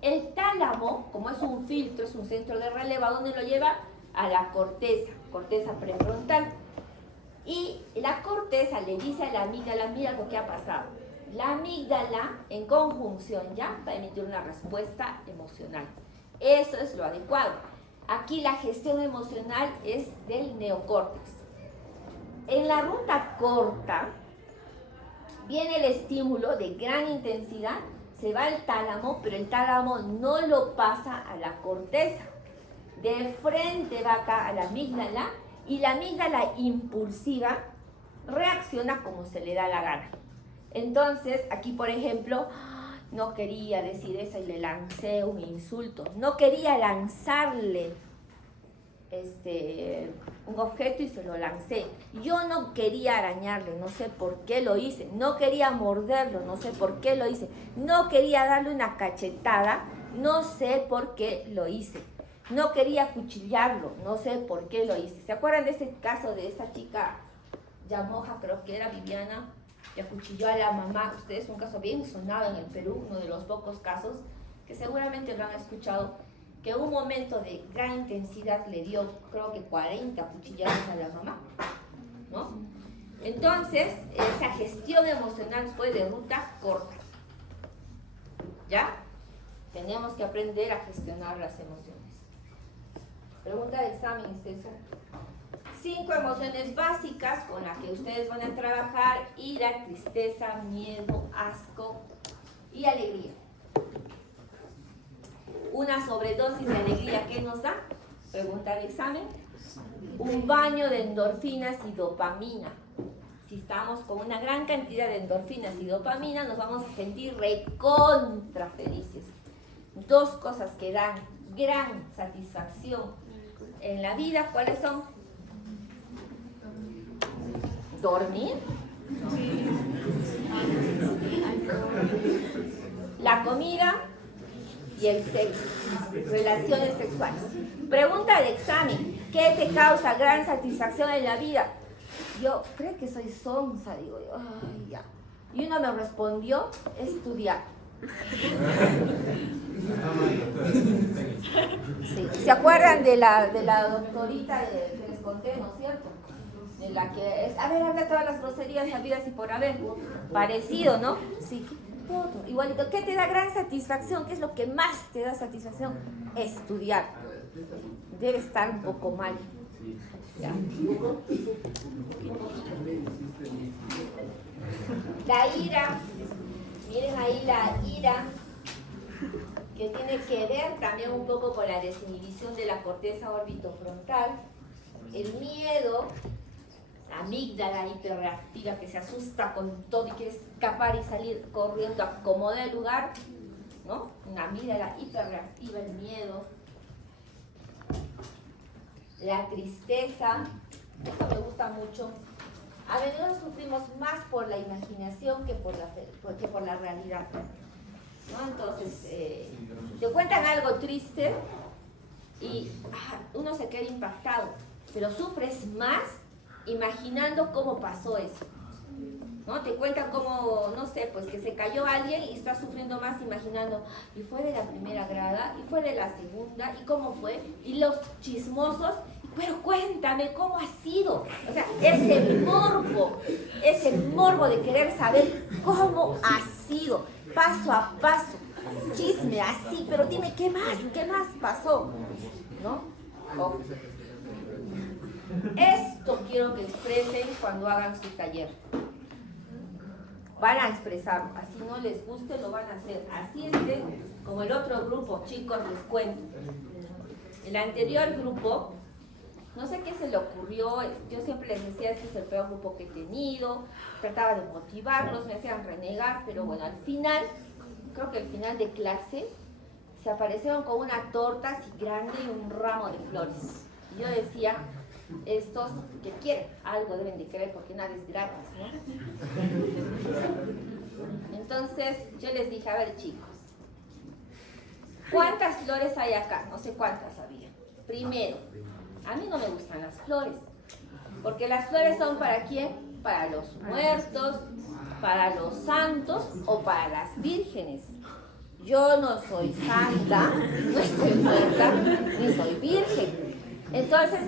El tálamo, como es un filtro, es un centro de relevo, ¿a dónde lo lleva? A la corteza prefrontal. Y la corteza le dice a la amígdala: mira lo que ha pasado. La amígdala, en conjunción, ya va a emitir una respuesta emocional. Eso es lo adecuado. Aquí la gestión emocional es del neocórtex. En la ruta corta viene el estímulo de gran intensidad, se va al tálamo, pero el tálamo no lo pasa a la corteza. De frente va acá a la amígdala, y la amígdala impulsiva reacciona como se le da la gana. Entonces, aquí por ejemplo, no quería decir eso y le lancé un insulto. No quería lanzarle un objeto y se lo lancé. Yo no quería arañarle, no sé por qué lo hice. No quería morderlo, no sé por qué lo hice. No quería darle una cachetada, no sé por qué lo hice. No quería acuchillarlo, no sé por qué lo hice. ¿Se acuerdan de ese caso de esa chica Yamoja, creo que era Viviana, que acuchilló a la mamá? Ustedes, un caso bien sonado en el Perú, uno de los pocos casos que seguramente lo han escuchado, que en un momento de gran intensidad le dio, creo que 40 cuchilladas a la mamá, ¿no? Entonces, esa gestión emocional fue de ruta corta. ¿Ya? Tenemos que aprender a gestionar las emociones. Pregunta de examen es eso. 5 emociones básicas con las que ustedes van a trabajar: ira, tristeza, miedo, asco y alegría. Una sobredosis de alegría, ¿qué nos da? Pregunta de examen. Un baño de endorfinas y dopamina. Si estamos con una gran cantidad de endorfinas y dopamina, nos vamos a sentir recontra felices. 2 cosas que dan gran satisfacción en la vida, ¿cuáles son? Dormir, la comida y el sexo, relaciones sexuales. Pregunta de examen: ¿qué te causa gran satisfacción en la vida? Yo creo que soy sonsa, digo yo. Ay, ya. Y uno me respondió: estudiar. Sí. ¿Se acuerdan de la doctorita que les conté, no es cierto? De la que es, a ver, habla todas las groserías habidas y por haber. Parecido, ¿no? Sí, todo. Igualito. ¿Qué te da gran satisfacción? ¿Qué es lo que más te da satisfacción? Estudiar. Debe estar un poco mal. Ya. La ira. Miren ahí la ira, que tiene que ver también un poco con la desinhibición de la corteza orbitofrontal. El miedo, la amígdala hiperreactiva que se asusta con todo y quiere escapar y salir corriendo a como dé lugar, ¿no? Una amígdala hiperreactiva, el miedo. La tristeza, esto me gusta mucho. A menudo sufrimos más por la imaginación que por la realidad. ¿no? Entonces, te cuentan algo triste y uno se queda impactado, pero sufres más imaginando cómo pasó eso, ¿no? Te cuentan cómo, no sé, pues que se cayó alguien y estás sufriendo más imaginando, y fue de la primera grada, y fue de la segunda, y cómo fue, y los chismosos, pero cuéntame cómo ha sido. O sea, ese morbo de querer saber cómo ha sido, paso a paso, chisme así, pero dime qué más pasó, ¿no? Esto quiero que expresen cuando hagan su taller. Van a expresarlo, así no les guste, lo van a hacer. Así como el otro grupo, chicos, les cuento. El anterior grupo, no sé qué se le ocurrió, yo siempre les decía, este es el peor grupo que he tenido, trataba de motivarlos, me hacían renegar, pero bueno, al final, creo que al final de clase, se aparecieron con una torta así grande y un ramo de flores. Y yo decía, estos que quieren algo deben de querer porque nada es gratis, ¿no? Entonces yo les dije, a ver chicos, ¿cuántas flores hay acá? No sé cuántas había. Primero, a mí no me gustan las flores, porque las flores son ¿para quién? Para los muertos, para los santos o para las vírgenes. Yo no soy santa, no estoy muerta, ni soy virgen. Entonces,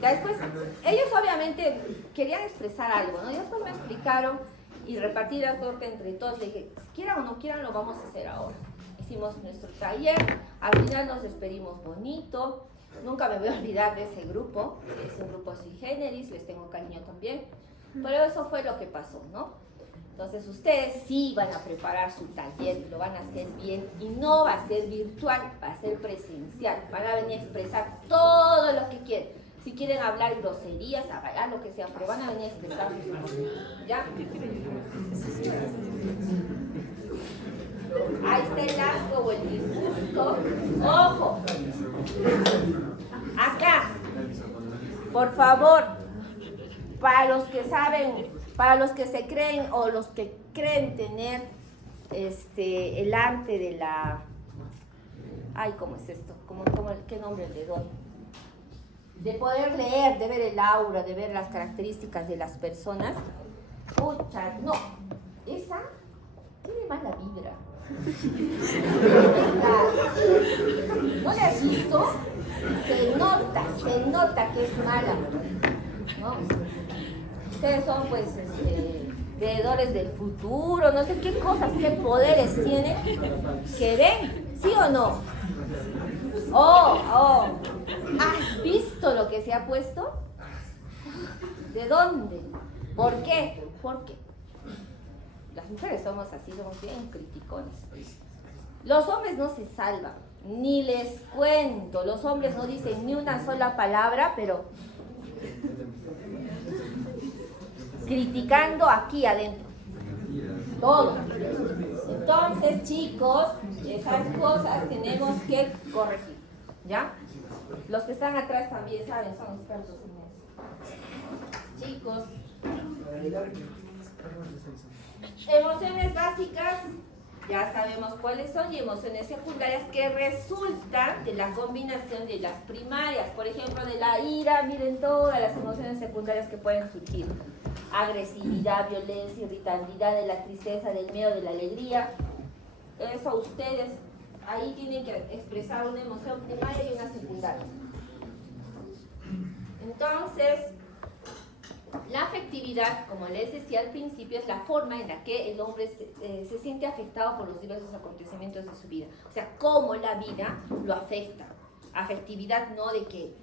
después, ellos obviamente querían expresar algo, ¿no? Y después me explicaron y repartí la torta entre todos. Le dije, quieran o no quieran, lo vamos a hacer ahora. Hicimos nuestro taller, al final nos despedimos bonito. Nunca me voy a olvidar de ese grupo, es un grupo sui generis, les tengo cariño también. Pero eso fue lo que pasó, ¿no? Entonces ustedes sí van a preparar su taller y lo van a hacer bien, y no va a ser virtual, va a ser presencial. Van a venir a expresar todo lo que quieren. Si quieren hablar groserías, hablar lo que sea, pero van a venir a expresar sus emociones. ¿Ya? Ahí está el asco o el disgusto. ¡Ojo! Acá, por favor, para los que saben, para los que se creen o los que creen tener el arte de la... Ay, ¿cómo es esto? ¿Qué nombre le doy? De poder leer, de ver el aura, de ver las características de las personas. Pucha, no, esa tiene mala vibra. ¿No le has visto? Se nota que es mala, ¿no? Ustedes son pues veedores del futuro, no sé qué cosas, qué poderes tienen, que ven, ¿sí o no? ¿Has visto lo que se ha puesto? ¿De dónde? ¿Por qué? Porque las mujeres somos así, somos bien criticones. Los hombres no se salvan, ni les cuento. Los hombres no dicen ni una sola palabra, pero criticando aquí adentro. Todo. Entonces, chicos, esas cosas tenemos que corregir. ¿Ya? Los que están atrás también saben, son expertos en eso. Chicos. Emociones básicas, ya sabemos cuáles son, y emociones secundarias que resultan de la combinación de las primarias. Por ejemplo, de la ira, miren todas las emociones secundarias que pueden surgir. Agresividad, violencia, irritabilidad, de la tristeza, del miedo, de la alegría. Eso ustedes ahí tienen que expresar una emoción primaria y una secundaria. Entonces, la afectividad, como les decía al principio, es la forma en la que el hombre se siente afectado por los diversos acontecimientos de su vida. O sea, cómo la vida lo afecta. Afectividad no de que,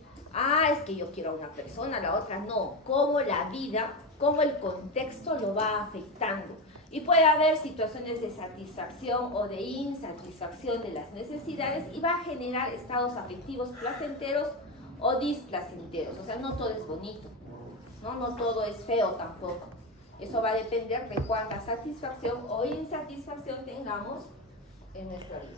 es que yo quiero a una persona, a la otra no. Cómo la vida, cómo el contexto lo va afectando. Y puede haber situaciones de satisfacción o de insatisfacción de las necesidades y va a generar estados afectivos placenteros o displacenteros. O sea, no todo es bonito. No todo es feo tampoco. Eso va a depender de cuánta satisfacción o insatisfacción tengamos en nuestra vida.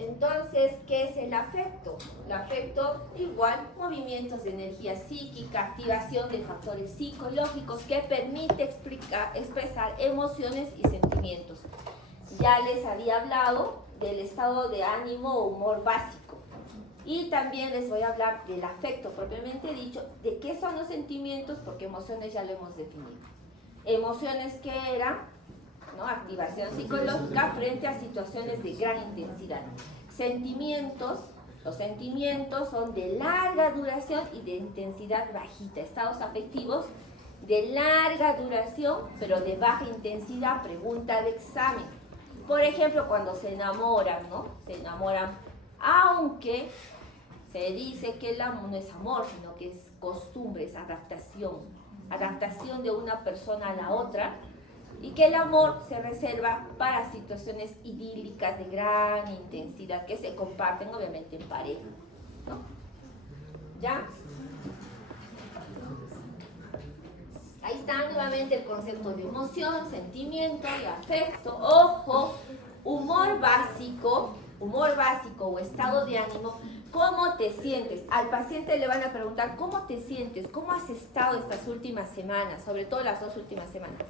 Entonces, ¿qué es el afecto? El afecto, igual, movimientos de energía psíquica, activación de factores psicológicos que permite expresar emociones y sentimientos. Ya les había hablado del estado de ánimo o humor básico. Y también les voy a hablar del afecto propiamente dicho, de qué son los sentimientos, porque emociones ya lo hemos definido. Emociones que eran, ¿no? Activación psicológica frente a situaciones de gran intensidad. Sentimientos, los sentimientos son de larga duración y de intensidad bajita. Estados afectivos de larga duración, pero de baja intensidad. Pregunta de examen. Por ejemplo, cuando se enamoran, ¿no? Se enamoran, aunque se dice que el amor no es amor, sino que es costumbre, es adaptación de una persona a la otra, y que el amor se reserva para situaciones idílicas de gran intensidad que se comparten obviamente en pareja, ¿no? ¿Ya? Ahí está nuevamente el concepto de emoción, sentimiento y afecto. Ojo, humor básico o estado de ánimo. ¿Cómo te sientes? Al paciente le van a preguntar, ¿cómo te sientes? ¿Cómo has estado estas últimas semanas? Sobre todo las 2 últimas semanas.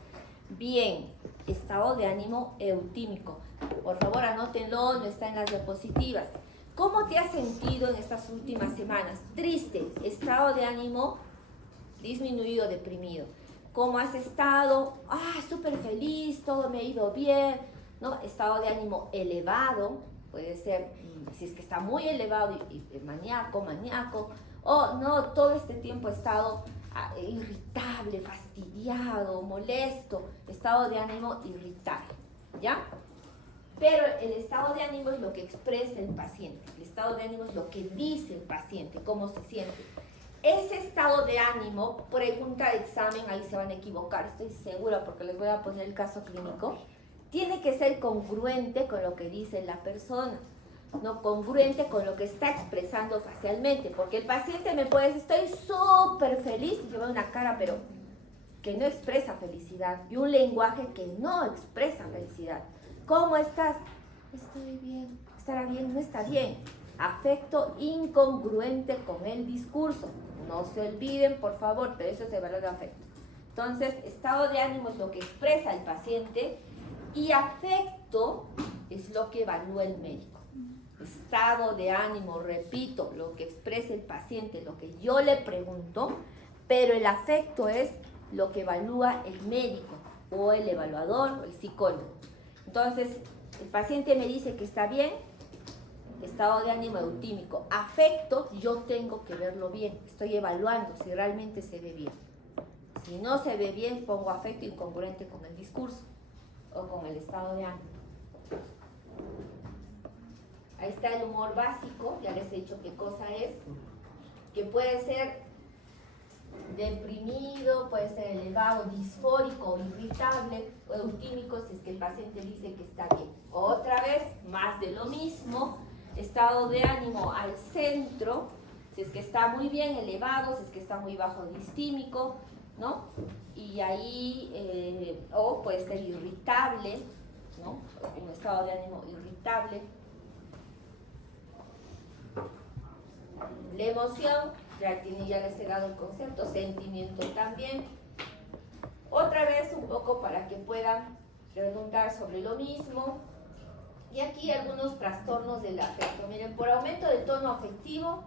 Bien, estado de ánimo eutímico. Por favor, anótenlo, no está en las diapositivas. ¿Cómo te has sentido en estas últimas semanas? Triste, estado de ánimo disminuido, deprimido. ¿Cómo has estado? Súper feliz, todo me ha ido bien, ¿no? Estado de ánimo elevado, puede ser, si es que está muy elevado y maníaco, o no, todo este tiempo he estado irritable, fastidiado, molesto, estado de ánimo irritable, ¿ya? Pero el estado de ánimo es lo que expresa el paciente, el estado de ánimo es lo que dice el paciente, cómo se siente. Ese estado de ánimo, pregunta de examen, ahí se van a equivocar, estoy segura porque les voy a poner el caso clínico, tiene que ser congruente con lo que dice la persona, no congruente con lo que está expresando facialmente, porque el paciente me puede decir, estoy súper feliz, y yo veo una cara, pero que no expresa felicidad, y un lenguaje que no expresa felicidad. ¿Cómo estás? Estoy bien. ¿Estará bien? No está bien. Afecto incongruente con el discurso. No se olviden, por favor, pero eso es el valor de afecto. Entonces, estado de ánimo es lo que expresa el paciente y afecto es lo que evalúa el médico. Estado de ánimo, repito, lo que expresa el paciente, lo que yo le pregunto, pero el afecto es lo que evalúa el médico o el evaluador o el psicólogo. Entonces, el paciente me dice que está bien, estado de ánimo eutímico. Afecto, yo tengo que verlo bien, estoy evaluando si realmente se ve bien. Si no se ve bien, pongo afecto incongruente con el discurso o con el estado de ánimo. Ahí está el humor básico, ya les he dicho qué cosa es, que puede ser deprimido, puede ser elevado, disfórico, irritable o eutímico si es que el paciente dice que está bien. Otra vez, más de lo mismo, estado de ánimo al centro, si es que está muy bien elevado, si es que está muy bajo distímico, ¿no? Y ahí, o puede ser irritable, ¿no? Un estado de ánimo irritable. La emoción, ya les he dado el concepto, sentimiento también. Otra vez un poco para que puedan preguntar sobre lo mismo. Y aquí algunos trastornos del afecto. Miren, por aumento del tono afectivo,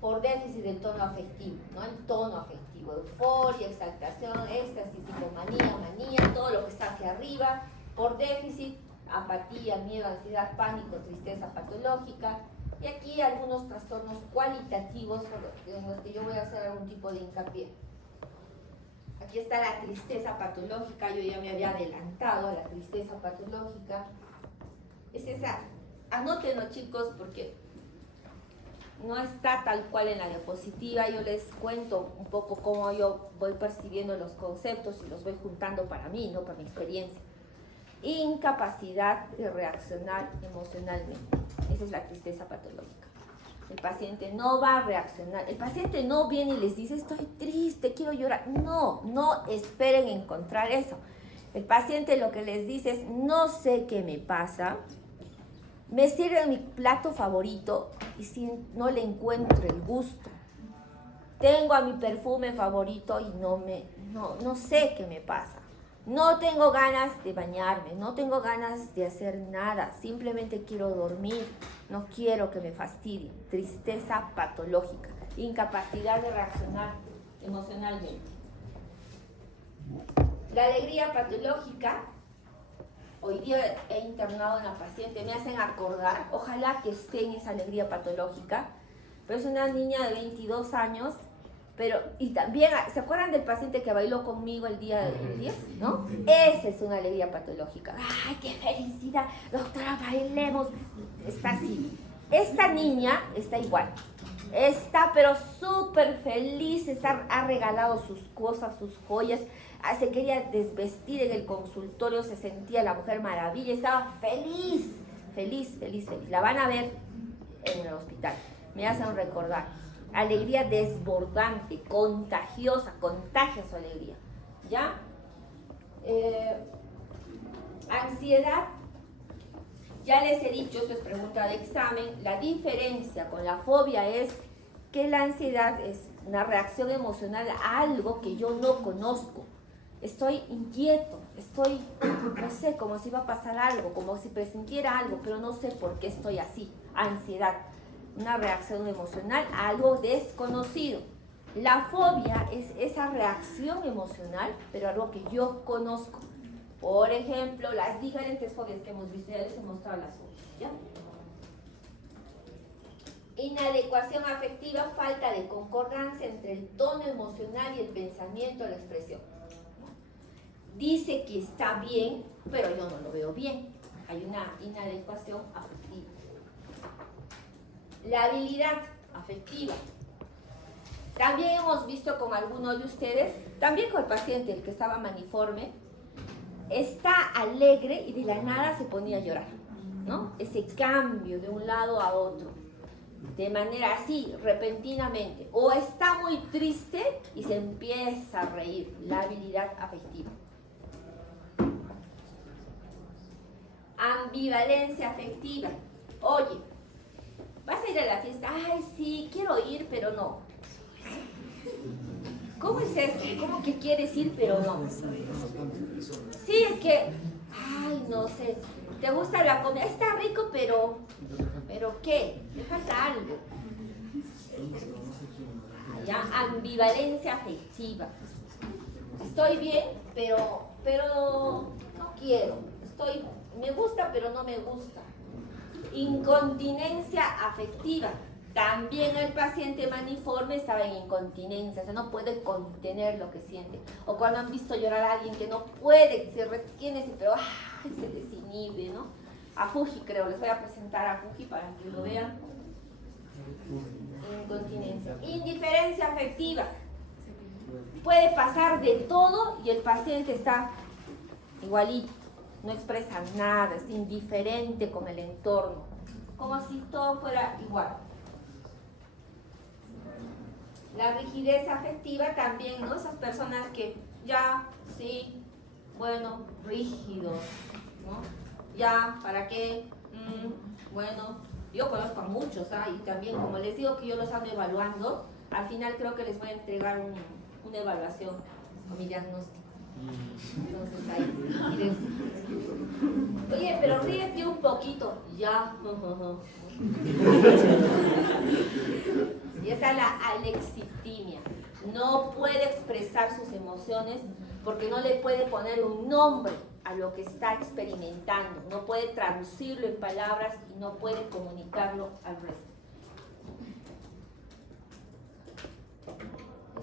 por déficit del tono afectivo, ¿no? El tono afectivo, euforia, exaltación, éxtasis, hipomanía, manía, todo lo que está hacia arriba, por déficit, apatía, miedo, ansiedad, pánico, tristeza patológica. Y aquí algunos trastornos cualitativos en los que yo voy a hacer algún tipo de hincapié. Aquí está la tristeza patológica, yo ya me había adelantado a la tristeza patológica. Es esa, anótenlo chicos porque no está tal cual en la diapositiva, yo les cuento un poco cómo yo voy percibiendo los conceptos y los voy juntando para mí, no para mi experiencia. Incapacidad de reaccionar emocionalmente. Esa es la tristeza patológica. El paciente no va a reaccionar. El paciente no viene y les dice, estoy triste, quiero llorar. No esperen encontrar eso. El paciente lo que les dice es, no sé qué me pasa, Me sirven mi plato favorito y si no le encuentro el gusto. Tengo a mi perfume favorito y no sé qué me pasa. No tengo ganas de bañarme, no tengo ganas de hacer nada. Simplemente quiero dormir, no quiero que me fastidie. Tristeza patológica, incapacidad de reaccionar emocionalmente. La alegría patológica, hoy día he internado a una paciente, me hacen acordar, ojalá que esté en esa alegría patológica, pero es una niña de 22 años, y también, ¿se acuerdan del paciente que bailó conmigo el día del 10? ¿No? Esa es una alegría patológica. ¡Ay, qué felicidad! Doctora, bailemos. Está así. Esta niña está igual. Está pero súper feliz, ha regalado sus cosas, sus joyas, se quería desvestir en el consultorio, se sentía la mujer maravilla, estaba feliz, feliz, feliz, feliz. La van a ver en el hospital, me hacen recordar. Alegría desbordante, contagiosa, contagia su alegría, ¿ya? Ansiedad. Ya les he dicho, esto es pregunta de examen, la diferencia con la fobia es que la ansiedad es una reacción emocional a algo que yo no conozco. Estoy inquieto, no sé, como si iba a pasar algo, como si presintiera algo, pero no sé por qué estoy así. Ansiedad, una reacción emocional a algo desconocido. La fobia es esa reacción emocional, pero algo que yo conozco. Por ejemplo, las diferentes fobias que hemos visto, ya les he mostrado las fobias, ¿ya? Inadecuación afectiva, falta de concordancia entre el tono emocional y el pensamiento o la expresión. Dice que está bien, pero yo no lo veo bien. Hay una inadecuación afectiva. La habilidad afectiva. También hemos visto con algunos de ustedes, también con el paciente, el que estaba maniforme, está alegre y de la nada se ponía a llorar, ¿no? Ese cambio de un lado a otro, de manera así, repentinamente. O está muy triste y se empieza a reír, la habilidad afectiva. Ambivalencia afectiva. Oye, vas a ir a la fiesta, ay sí, quiero ir, pero no. ¿Cómo es eso? ¿Cómo que quieres ir, pero no? Sí, es que, ay, no sé, te gusta la comida, está rico, pero ¿qué? Le falta algo. Ya, ambivalencia afectiva. Estoy bien, pero no quiero. Me gusta, pero no me gusta. Incontinencia afectiva. También el paciente maniforme estaba en incontinencia, o sea, no puede contener lo que siente. O cuando han visto llorar a alguien que no puede, se retiene, pero se desinhibe, ¿no? A Fuji, creo, les voy a presentar a Fuji para que lo vean. Incontinencia. Indiferencia afectiva. Puede pasar de todo y el paciente está igualito, no expresa nada, es indiferente con el entorno, como si todo fuera igual. La rigidez afectiva también, ¿no? Esas personas que ya, sí, bueno, rígidos, ¿no? Ya, ¿para qué? Bueno, yo conozco a muchos, y también, como les digo que yo los ando evaluando, al final creo que les voy a entregar una evaluación con mi diagnóstico. Entonces ahí, miren. Oye, pero ríete un poquito, ya. Y esa es la alexitimia. No puede expresar sus emociones porque no le puede poner un nombre a lo que está experimentando. No puede traducirlo en palabras y no puede comunicarlo al resto.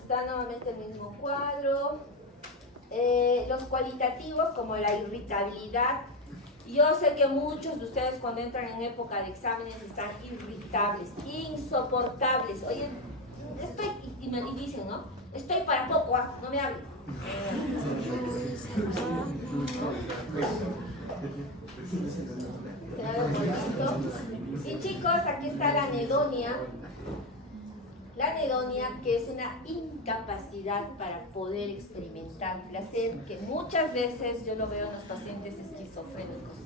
Está nuevamente el mismo cuadro. Los cualitativos como la irritabilidad. Yo sé que muchos de ustedes cuando entran en época de exámenes están irritables, insoportables. Oye, y dicen, ¿no? Estoy para poco, no me hablen. Y chicos, aquí está la anedonia. La anedonia, que es una incapacidad para poder experimentar placer, que muchas veces yo lo veo en los pacientes esquizofrénicos.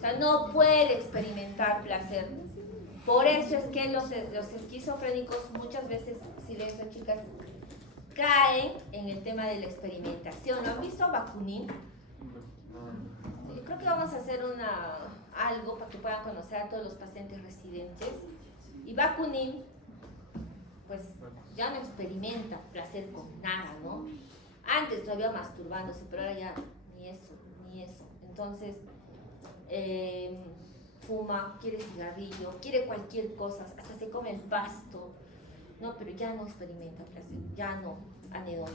O sea, no puede experimentar placer. Por eso es que los esquizofrénicos muchas veces, silencio chicas, caen en el tema de la experimentación. ¿Han visto Bakunin? Yo creo que vamos a hacer algo para que puedan conocer a todos los pacientes residentes. Y Bakunin, pues ya no experimenta placer con nada, ¿no? Antes todavía masturbándose, pero ahora ya ni eso. Entonces, fuma, quiere cigarrillo, quiere cualquier cosa, hasta se come el pasto, ¿no? Pero ya no experimenta placer, ya no, anedonia,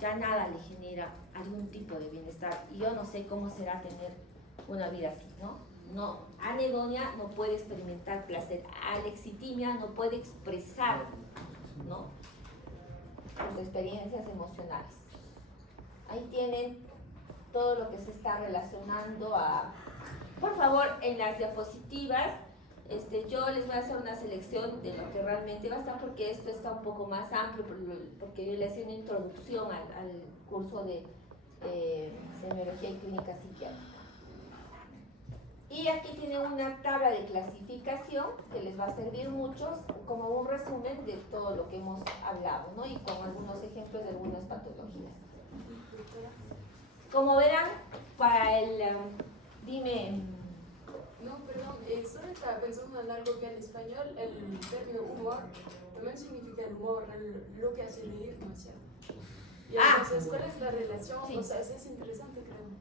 ya nada le genera algún tipo de bienestar. Y yo no sé cómo será tener una vida así, ¿no? No, anedonia no puede experimentar placer, alexitimia no puede expresar, ¿no?, sus experiencias emocionales. Ahí tienen todo lo que se está relacionando a... Por favor, en las diapositivas, yo les voy a hacer una selección de lo que realmente va a estar, porque esto está un poco más amplio, porque yo le hice una introducción al curso de semiología y clínica psiquiátrica. Y aquí tienen una tabla de clasificación que les va a servir mucho como un resumen de todo lo que hemos hablado, ¿no? Y con algunos ejemplos de algunas patologías. Como verán, para el... dime... No, perdón, solo estaba pensando en algo que en español el término humor también significa el humor, lo que hace reír, ¿no es cierto? Y entonces, ¿cuál es la relación? Sí. O sea, eso es interesante, creo.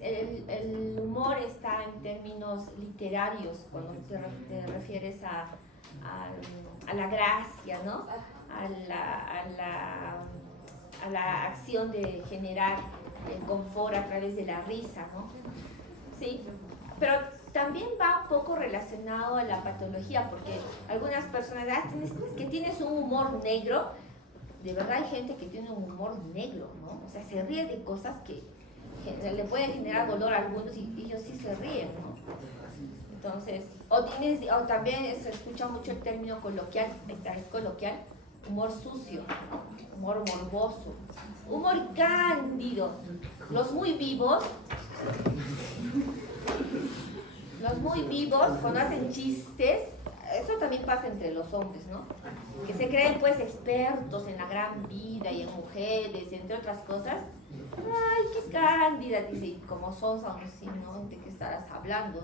El humor está en términos literarios, cuando te refieres a la gracia, ¿no? A la acción de generar el confort a través de la risa, ¿no? Sí, pero también va un poco relacionado a la patología, porque algunas personas que tienes un humor negro. De verdad hay gente que tiene un humor negro, ¿no? O sea, se ríe de cosas que le pueden generar dolor a algunos y ellos sí se ríen, ¿no? Entonces, o también se escucha mucho el término coloquial, es coloquial, humor sucio, humor morboso, humor cándido. Los muy vivos, cuando hacen chistes, eso también pasa entre los hombres, ¿no? Que se creen pues expertos en la gran vida y en mujeres, entre otras cosas. Ay, qué cándida, dice, y como sosa, ¿no? ¿De qué estarás hablando?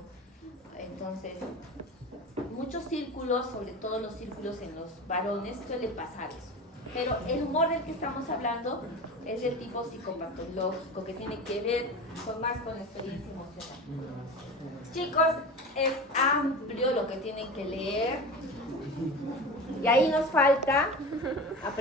Entonces, muchos círculos, sobre todo los círculos en los varones, suele pasar eso. Pero el humor del que estamos hablando es el tipo psicopatológico, que tiene que ver con la experiencia emocional. Chicos, es amplio lo que tienen que leer. Y ahí nos falta aprender.